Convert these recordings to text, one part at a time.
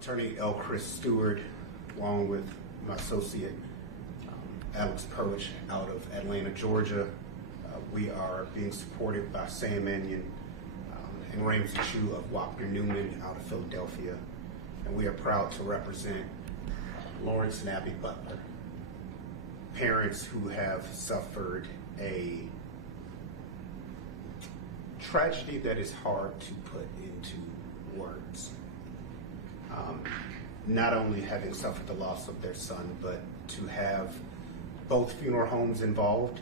Attorney Chris Stewart, along with my associate Alex Perlich out of Atlanta, Georgia. We are being supported by Sam Mannion and Ramsey Chu of Wapner Newman out of Philadelphia. And we are proud to represent Lawrence and Abbey Butler, parents who have suffered a tragedy that is hard to put into words. Not only having suffered the loss of their son, but to have both funeral homes involved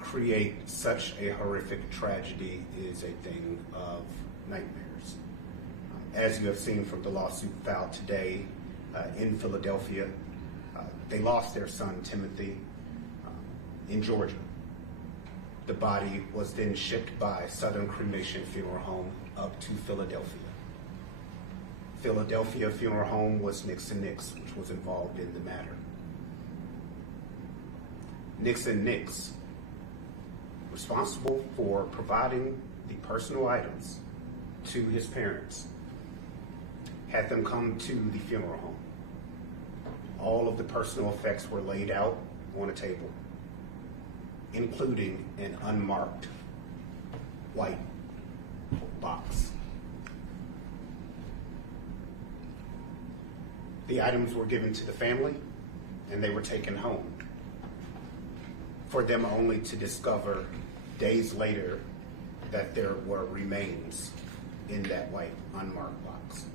create such a horrific tragedy is a thing of nightmares. As you have seen from the lawsuit filed today in Philadelphia, they lost their son, Timothy, in Georgia. The body was then shipped by Southern Cremation Funeral Home up to Philadelphia. Philadelphia Funeral Home was Nix and Nix, which was involved in the matter. Nix and Nix, responsible for providing the personal items to his parents, had them come to the funeral home. All of the personal effects were laid out on a table, including an unmarked white box. The items were given to the family and they were taken home, for them only to discover days later that there were remains in that white unmarked box.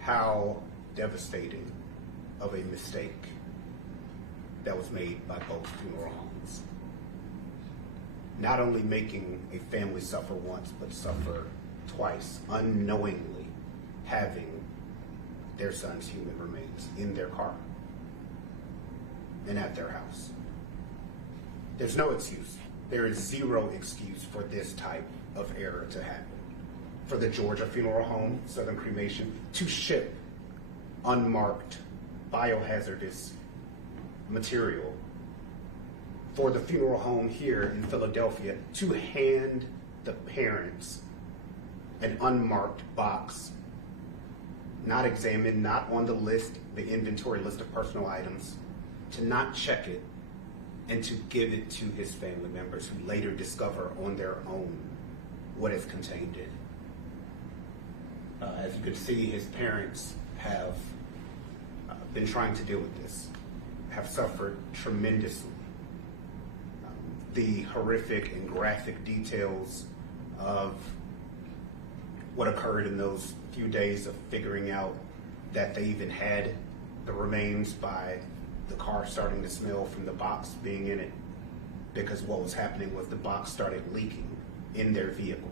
How devastating of a mistake that was made by both funeral homes. Not only making a family suffer once, but suffer twice, unknowingly having their son's human remains in their car and at their house. There's no excuse. There is zero excuse for this type of error to happen. For the Georgia Funeral Home, Southern Cremation, to ship unmarked biohazardous material. For the funeral home here in Philadelphia to hand the parents an unmarked box, not examined, not on the list, the inventory list of personal items, to not check it, and to give it to his family members who later discover on their own what is contained in it. As you can see, his parents have been trying to deal with this, have suffered tremendously. The horrific and graphic details of what occurred in those few days of figuring out that they even had the remains by the car starting to smell from the box being in it, because what was happening was the box started leaking in their vehicle.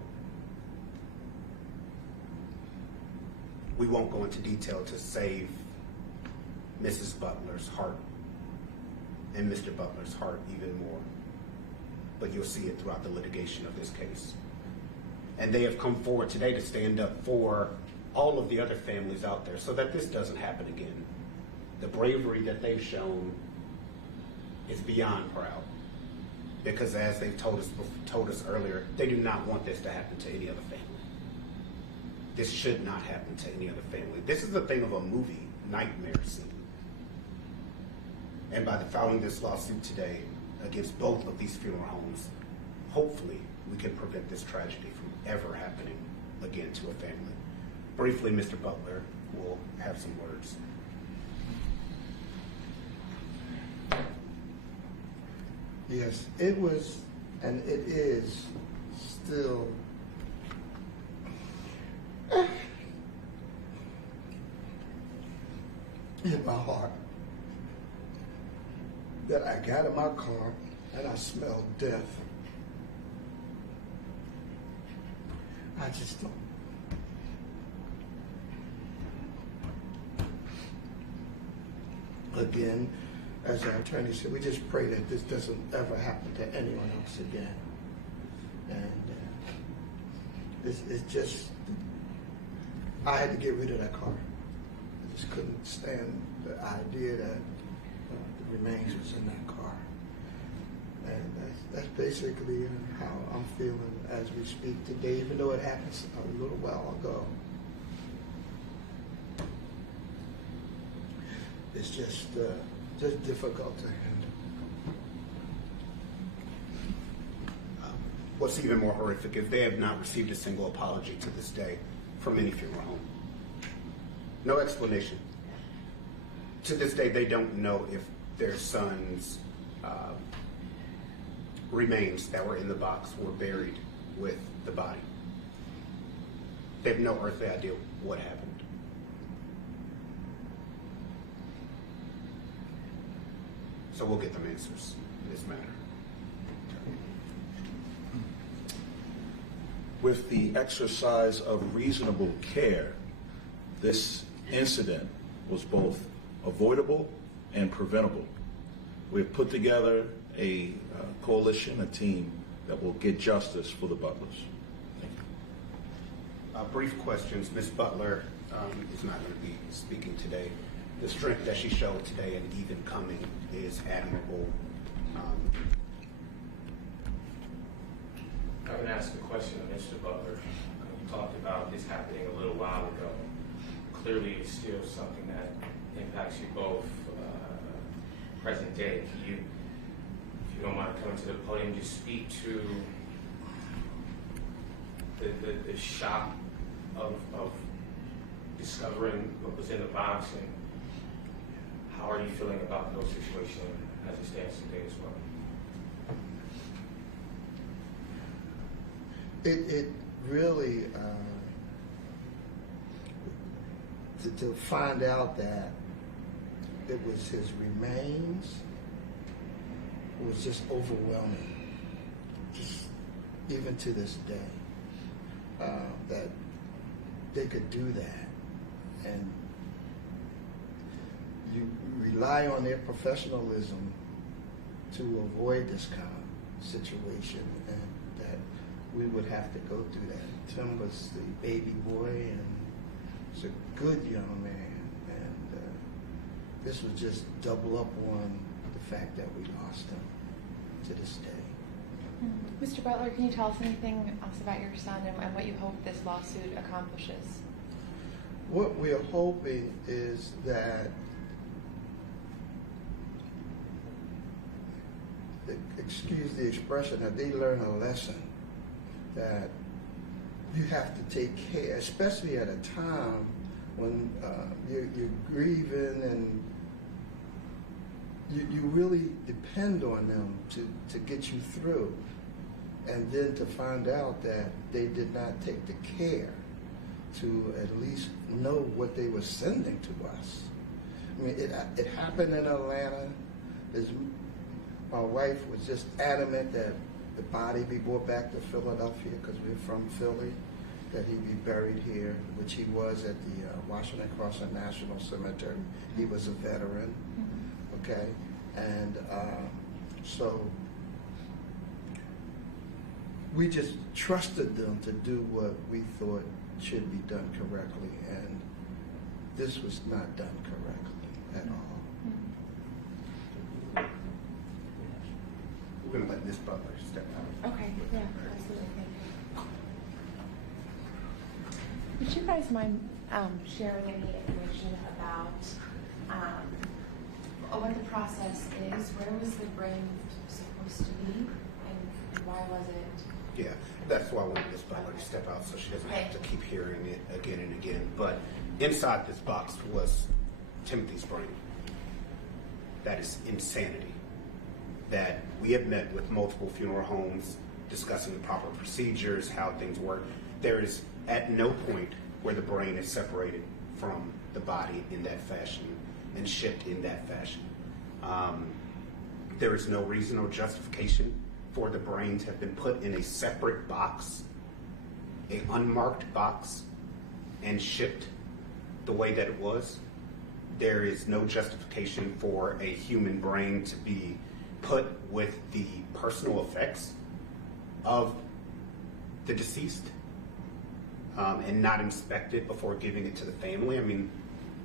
We won't go into detail to save Mrs. Butler's heart and Mr. Butler's heart even more, but you'll see it throughout the litigation of this case. And they have come forward today to stand up for all of the other families out there so that this doesn't happen again. The bravery that they've shown is beyond proud, because as they've told us earlier, they do not want this to happen to any other family. This should not happen to any other family. This is a thing of a movie nightmare scene. And by filing this lawsuit today against both of these funeral homes, hopefully we can prevent this tragedy from ever happening again to a family. Briefly, Mr. Butler will have some words. Yes, it was, and it is still in my heart that I got in my car and I smelled death. I just don't. Again, as our attorney said, we just pray that this doesn't ever happen to anyone else again. And it's just, I had to get rid of that car. I just couldn't stand the idea that the remains was in that car. And that's basically how I'm feeling as we speak today, even though it happened a little while ago. It's just difficult to handle. What's even more horrific is they have not received a single apology to this day from any funeral home. No explanation. To this day, they don't know if their son's remains that were in the box were buried with the body. They have no earthly idea what happened. So we'll get them answers in this matter. With the exercise of reasonable care, this incident was both avoidable and preventable. We've put together a coalition, a team that will get justice for the Butlers. Thank you. Brief questions. Ms. Butler is not going to be speaking today. The strength that she showed today and even coming is admirable. I would ask a question of Mr. Butler. You talked about this happening a little while ago. Clearly, it's still something that impacts you both present day. Can you, if you don't mind coming to the podium, just speak to the shock of discovering what was in the box, and how are you feeling about those situations as it stands today as well? It really, to find out that it was his remains was just overwhelming, just even to this day, that they could do that. And you rely on their professionalism to avoid this kind of situation, and that we would have to go through that. Tim was the baby boy, and was a good young man, and this was just double up on the fact that we lost him to this day. Mr. Butler, can you tell us anything else about your son and what you hope this lawsuit accomplishes? What we're hoping is that, excuse the expression, that they learn a lesson that you have to take care, especially at a time when you're grieving and you really depend on them to get you through. And then to find out that they did not take the care to at least know what they were sending to us. I mean, it happened in Atlanta. My wife was just adamant that the body be brought back to Philadelphia, because we're from Philly, that he be buried here, which he was at the Washington Crossing National Cemetery. He was a veteran, okay? And so we just trusted them to do what we thought should be done correctly, and this was not done correctly at all. We're going to let Ms. Butler step out. Okay, yeah, absolutely. Would you guys mind sharing any information about what the process is? Where was the brain supposed to be, and why was it? Yeah, that's why I wanted Ms. Butler to step out so she doesn't have to keep hearing it again and again. But inside this box was Timothy's brain. That is insanity. That we have met with multiple funeral homes discussing the proper procedures, how things work. There is at no point where the brain is separated from the body in that fashion and shipped in that fashion. There is no reason or justification for the brain to have been put in a separate box, an unmarked box, and shipped the way that it was. There is no justification for a human brain to be put with the personal effects of the deceased and not inspected before giving it to the family. I mean,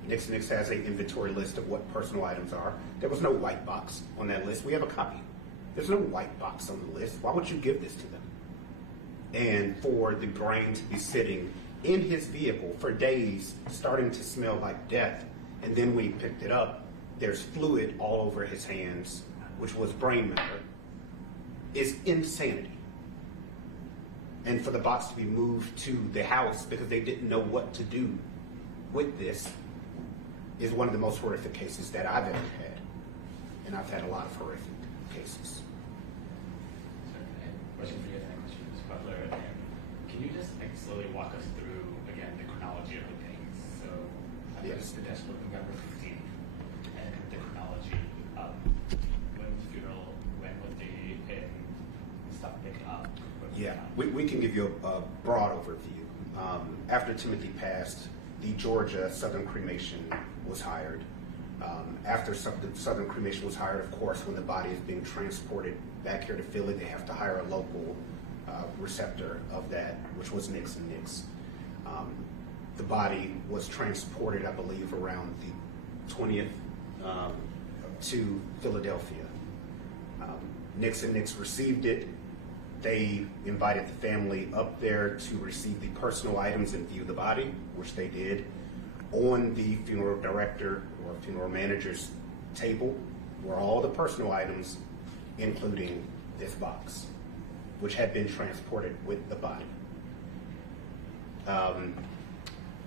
Nix has an inventory list of what personal items are. There was no white box on that list. We have a copy. There's no white box on the list. Why would you give this to them? and for the brain to be sitting in his vehicle for days, starting to smell like death. And then when he picked it up, there's fluid all over his hands, which was brain matter, is insanity. And for the box to be moved to the house because they didn't know what to do with this is one of the most horrific cases that I've ever had. And I've had a lot of horrific cases. Question for you, question, Ms. Butler. Can you just slowly walk us through again the chronology of the things? So, Yes. The death was November 15th, and the chronology of when was the funeral, when was the stuff picked up? Yeah, we can give you a broad overview. After Timothy passed, the Georgia Southern Cremation was hired. After Southern Cremation was hired, of course, when the body is being transported back here to Philly, they have to hire a local receptor of that, which was Nix and Nix. The body was transported, I believe, around the 20th to Philadelphia. Nix and Nix received it. They invited the family up there to receive the personal items and view the body, which they did. On the funeral director or funeral manager's table were all the personal items, including this box, which had been transported with the body.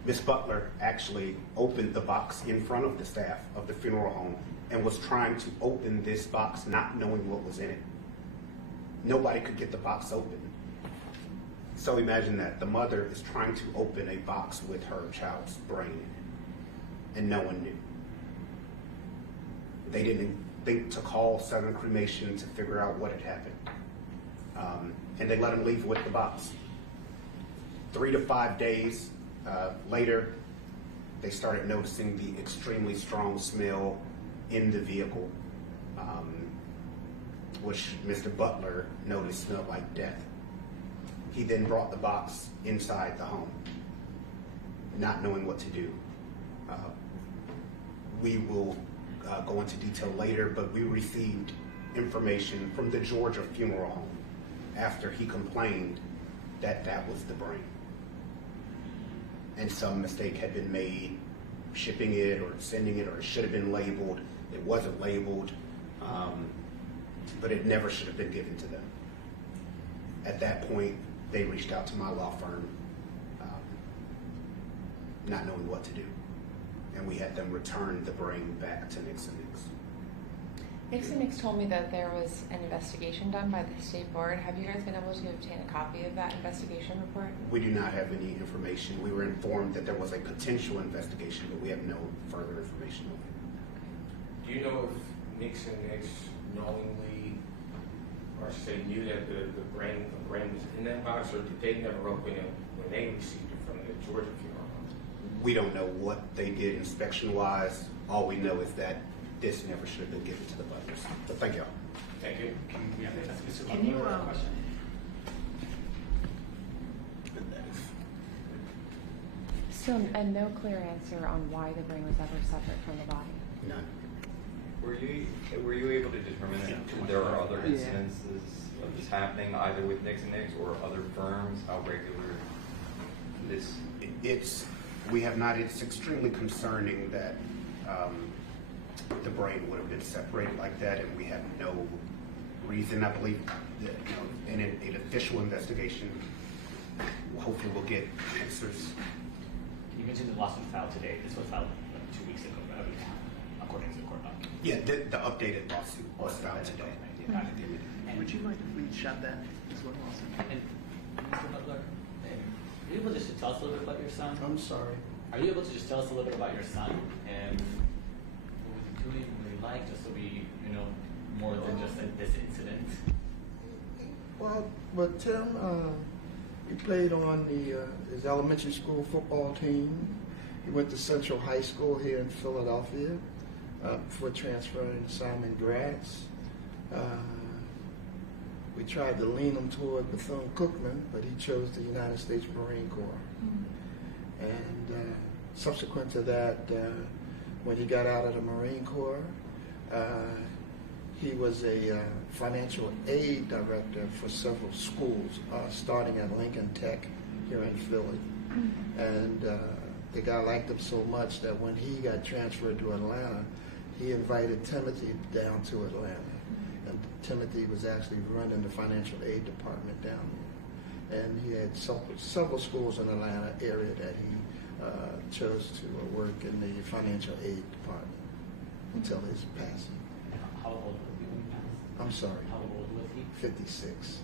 Miss Butler actually opened the box in front of the staff of the funeral home and was trying to open this box not knowing what was in it. Nobody could get the box open. So imagine that. The mother is trying to open a box with her child's brain in it, and no one knew. They didn't think to call Southern Cremation to figure out what had happened. And they let him leave with the box. 3 to 5 days later, they started noticing the extremely strong smell in the vehicle, which Mr. Butler noticed smelled like death. He then brought the box inside the home, not knowing what to do. We will go into detail later, but we received information from the Georgia funeral home after he complained that that was the brain. And some mistake had been made shipping it or sending it, or it should have been labeled. It wasn't labeled, but it never should have been given to them. At that point, they reached out to my law firm, not knowing what to do. And we had them return the brain back to Nix and Nix. Nix and Nix told me that there was an investigation done by the state board. Have you guys been able to obtain a copy of that investigation report? We do not have any information. We were informed that there was a potential investigation, but we have no further information on it. Do you know if Nix and Nix knowingly, or say knew that the brain was in that box, or did they never open it when they received it from the Georgia funeral home? We don't know what they did inspection-wise. All we know is that this never should have been given to the Butlers. But thank y'all. Thank you. Yeah, that's Mr. Can you, Butler, question. Still, and no clear answer on why the brain was ever separate from the body. None. Were you able to determine if there are other incidences of this happening, either with Nix and Nix or other firms? How regular this? We have not. It's extremely concerning that the brain would have been separated like that, and we have no reason. I believe that in an official investigation, hopefully we'll get answers. You mentioned the lawsuit filed today. This was filed 2 weeks ago, according to the court document. Yeah, the updated lawsuit was filed today. Would you mind if we shut that as well also? And Mr. Butler, are you able just to tell us a little bit about your son? I'm sorry. Are you able to just tell us a little bit about your son and what was he doing, what he liked, just so we, more than just this incident? Well, Tim, he played on his elementary school football team. He went to Central High School here in Philadelphia before transferring to Simon Gratz. We tried to lean him toward Bethune-Cookman, but he chose the United States Marine Corps. Mm-hmm. And subsequent to that, when he got out of the Marine Corps, He was a financial aid director for several schools, starting at Lincoln Tech here in Philly. And the guy liked him so much that when he got transferred to Atlanta, he invited Timothy down to Atlanta. And Timothy was actually running the financial aid department down there. And he had several schools in the Atlanta area that he chose to work in the financial aid department until his passing. How old was he when he passed? I'm sorry, How old was he? 56.